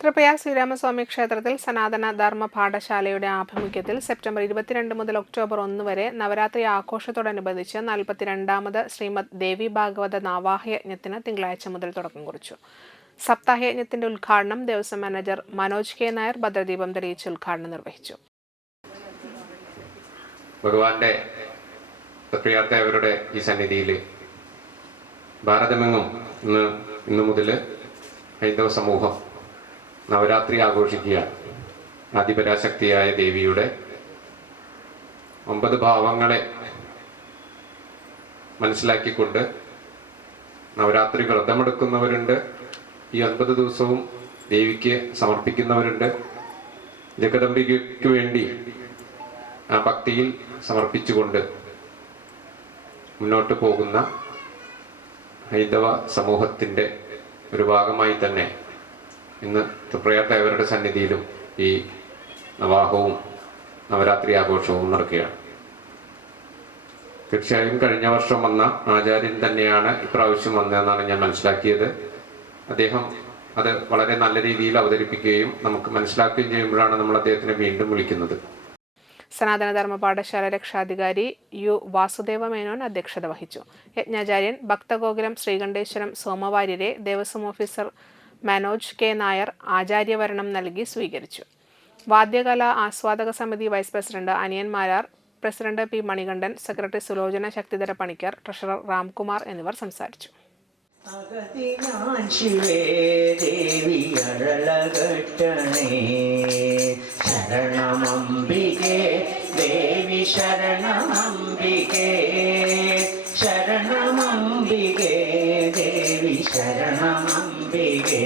തൃപ്പയാർ ശ്രീരാമസ്വാമി ക്ഷേത്രത്തിൽ സനാതന ധർമ്മ പാഠശാലയുടെ ആഭിമുഖ്യത്തിൽ സെപ്റ്റംബർ ഇരുപത്തിരണ്ട് മുതൽ ഒക്ടോബർ ഒന്ന് വരെ നവരാത്രി ആഘോഷത്തോടനുബന്ധിച്ച് നാൽപ്പത്തിരണ്ടാമത് ശ്രീമദ് ദേവി ഭാഗവത നാവാഹയജ്ഞത്തിന് തിങ്കളാഴ്ച മുതൽ തുടക്കം കുറിച്ചു. സപ്താഹയജ്ഞത്തിന്റെ ഉദ്ഘാടനം ദേവസ്വം മാനേജർ മനോജ് കെ നായർ ഭദ്രദീപം തെളിയിച്ച് ഉദ്ഘാടനം നിർവഹിച്ചു. ഭഗവാന്റെ ഈ സന്നിധിയിൽ ഭാരതമെങ്ങും ഇന്ന് ഇന്നു മുതൽ ഹൈന്ദവ സമൂഹം നവരാത്രി ആഘോഷിക്കുക. ആദിപരാശക്തിയായ ദേവിയുടെ ഒമ്പത് ഭാവങ്ങളെ മനസ്സിലാക്കിക്കൊണ്ട് നവരാത്രി വ്രതമെടുക്കുന്നവരുണ്ട്. ഈ ഒൻപത് ദിവസവും ദേവിക്ക് സമർപ്പിക്കുന്നവരുണ്ട്. ജഗദംബികയ്ക്ക് വേണ്ടി ആ ഭക്തിയിൽ സമർപ്പിച്ചുകൊണ്ട് മുന്നോട്ട് പോകുന്ന ഹൈന്ദവ സമൂഹത്തിന്റെ ഒരു ഭാഗമായി തന്നെ ഇന്ന് തൃപ്രയാദേവരുടെ സന്നിധിയിലും ഈ നവാഹവും നവരാത്രി ആഘോഷവും നടക്കുകയാണ്. തീർച്ചയായും കഴിഞ്ഞ വർഷം വന്ന ആചാര്യൻ തന്നെയാണ് ഇപ്രാവശ്യം വന്നതെന്നാണ് ഞാൻ മനസ്സിലാക്കിയത്. അദ്ദേഹം അത് വളരെ നല്ല രീതിയിൽ അവതരിപ്പിക്കുകയും നമുക്ക് മനസ്സിലാക്കുകയും ചെയ്യുമ്പോഴാണ് നമ്മൾ അദ്ദേഹത്തിനെ വീണ്ടും വിളിക്കുന്നത്. സനാതനധർമ്മ പാഠശാല രക്ഷാധികാരി യു വാസുദേവ മേനോൻ അധ്യക്ഷത വഹിച്ചു. യജ്ഞാചാര്യൻ ഭക്തഗോകുലം ശ്രീകണ്ഠേശ്വരം സോമവാര്യരെ ദേവസ്വം ഓഫീസർ മനോജ് കെ. നായർ ആചാര്യവരണം നൽകി സ്വീകരിച്ചു. വാദ്യകല ആസ്വാദക സമിതി vice president Aniyan Marar president P. Manikandan secretary Sulochana Sakthidhara Panicker treasurer Ramkumar എന്നിവർ സംസാരിച്ചു. ശരണമംബികേ ദേവി ശരണമംബികേ ശരണമംബികേ